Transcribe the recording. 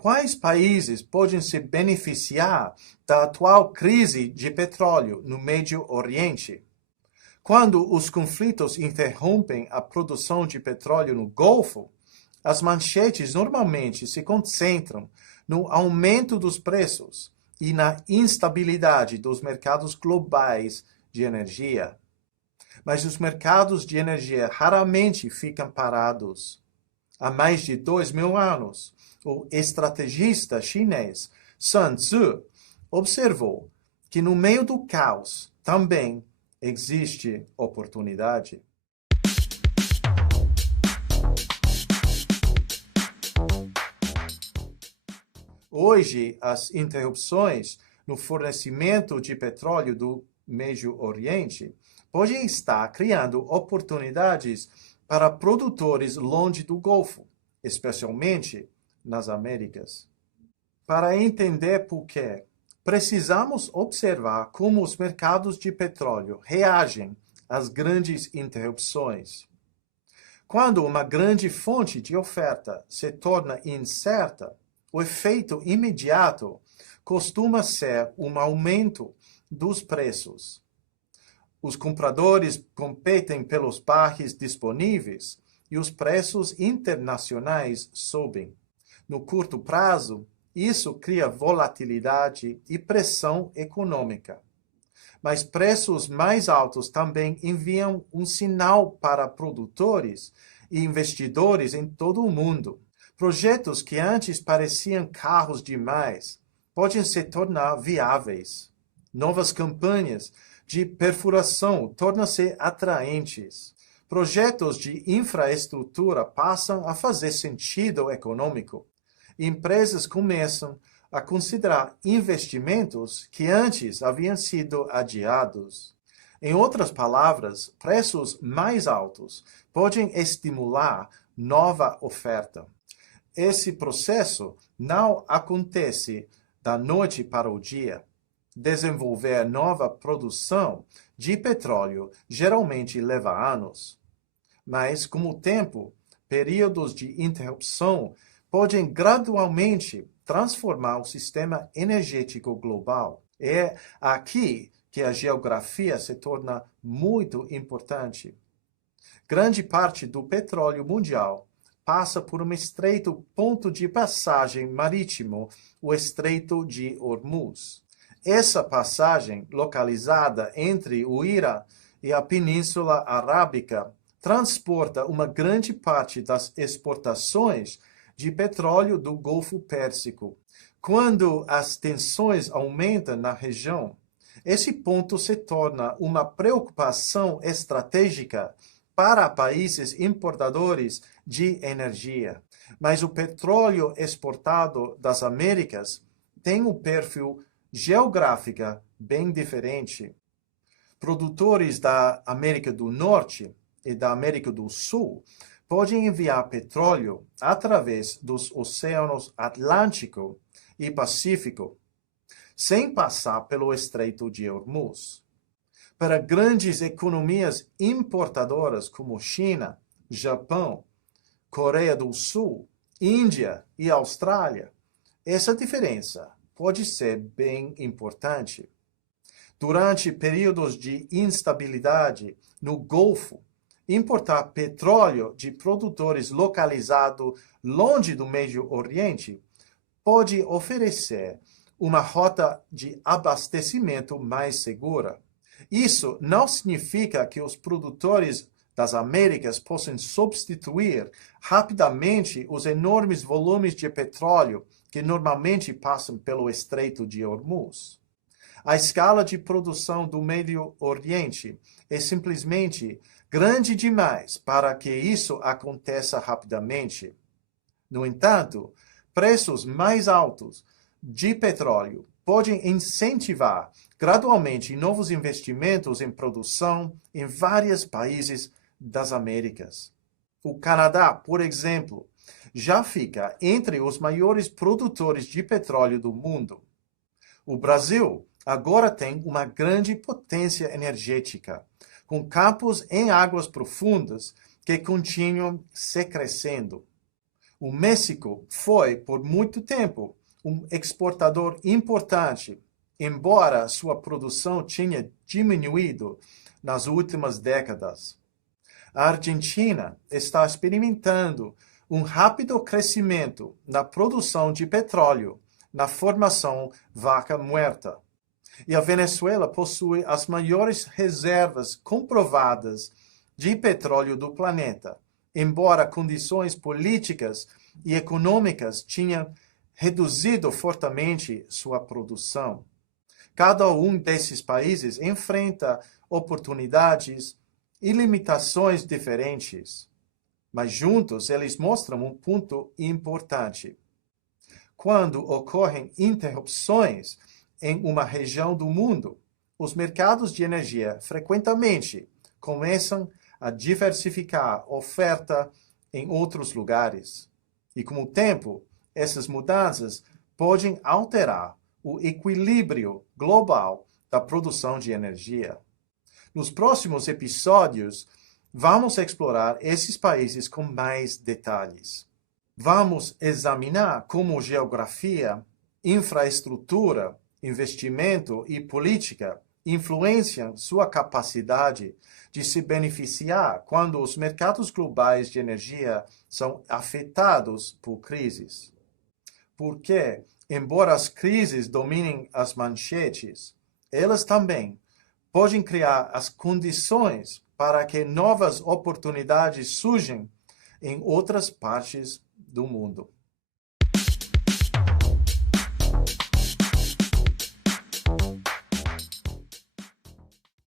Quais países podem se beneficiar da atual crise de petróleo no Médio Oriente? Quando os conflitos interrompem a produção de petróleo no Golfo, as manchetes normalmente se concentram no aumento dos preços e na instabilidade dos mercados globais de energia. Mas os mercados de energia raramente ficam parados. Há mais de 2000 anos, o estrategista chinês Sun Tzu observou que no meio do caos também existe oportunidade. Hoje, as interrupções no fornecimento de petróleo do Médio Oriente podem estar criando oportunidades para produtores longe do Golfo, especialmente nas Américas. Para entender por quê, precisamos observar como os mercados de petróleo reagem às grandes interrupções. Quando uma grande fonte de oferta se torna incerta, o efeito imediato costuma ser um aumento dos preços. Os compradores competem pelos barris disponíveis e os preços internacionais sobem. No curto prazo, isso cria volatilidade e pressão econômica. Mas preços mais altos também enviam um sinal para produtores e investidores em todo o mundo. Projetos que antes pareciam caros demais podem se tornar viáveis. Novas campanhas de perfuração tornam-se atraentes. Projetos de infraestrutura passam a fazer sentido econômico. Empresas começam a considerar investimentos que antes haviam sido adiados. Em outras palavras, preços mais altos podem estimular nova oferta. Esse processo não acontece da noite para o dia. Desenvolver nova produção de petróleo geralmente leva anos. Mas, com o tempo, períodos de interrupção podem gradualmente transformar o sistema energético global. É aqui que a geografia se torna muito importante. Grande parte do petróleo mundial passa por um estreito ponto de passagem marítimo, o Estreito de Hormuz. Essa passagem, localizada entre o Irã e a Península Arábica, transporta uma grande parte das exportações de petróleo do Golfo Pérsico. Quando as tensões aumentam na região, esse ponto se torna uma preocupação estratégica para países importadores de energia. Mas o petróleo exportado das Américas tem um perfil geográfico bem diferente. Produtores da América do Norte e da América do Sul podem enviar petróleo através dos oceanos Atlântico e Pacífico, sem passar pelo Estreito de Hormuz. Para grandes economias importadoras como China, Japão, Coreia do Sul, Índia e Austrália, essa diferença pode ser bem importante. Durante períodos de instabilidade no Golfo, importar petróleo de produtores localizados longe do Médio Oriente pode oferecer uma rota de abastecimento mais segura. Isso não significa que os produtores das Américas possam substituir rapidamente os enormes volumes de petróleo que normalmente passam pelo Estreito de Hormuz. A escala de produção do Médio Oriente é simplesmente grande demais para que isso aconteça rapidamente. No entanto, preços mais altos de petróleo podem incentivar gradualmente novos investimentos em produção em vários países das Américas. O Canadá, por exemplo, já fica entre os maiores produtores de petróleo do mundo. O Brasil agora tem uma grande potência energética, com campos em águas profundas que continuam se crescendo. O México foi, por muito tempo, um exportador importante, embora sua produção tenha diminuído nas últimas décadas. A Argentina está experimentando um rápido crescimento na produção de petróleo, na formação Vaca Muerta. E a Venezuela possui as maiores reservas comprovadas de petróleo do planeta, embora condições políticas e econômicas tenham reduzido fortemente sua produção. Cada um desses países enfrenta oportunidades e limitações diferentes, mas juntos eles mostram um ponto importante. Quando ocorrem interrupções em uma região do mundo, os mercados de energia frequentemente começam a diversificar a oferta em outros lugares. E com o tempo, essas mudanças podem alterar o equilíbrio global da produção de energia. Nos próximos episódios, vamos explorar esses países com mais detalhes. Vamos examinar como geografia, infraestrutura, investimento e política influenciam sua capacidade de se beneficiar quando os mercados globais de energia são afetados por crises. Porque, embora as crises dominem as manchetes, elas também podem criar as condições para que novas oportunidades surjam em outras partes do mundo.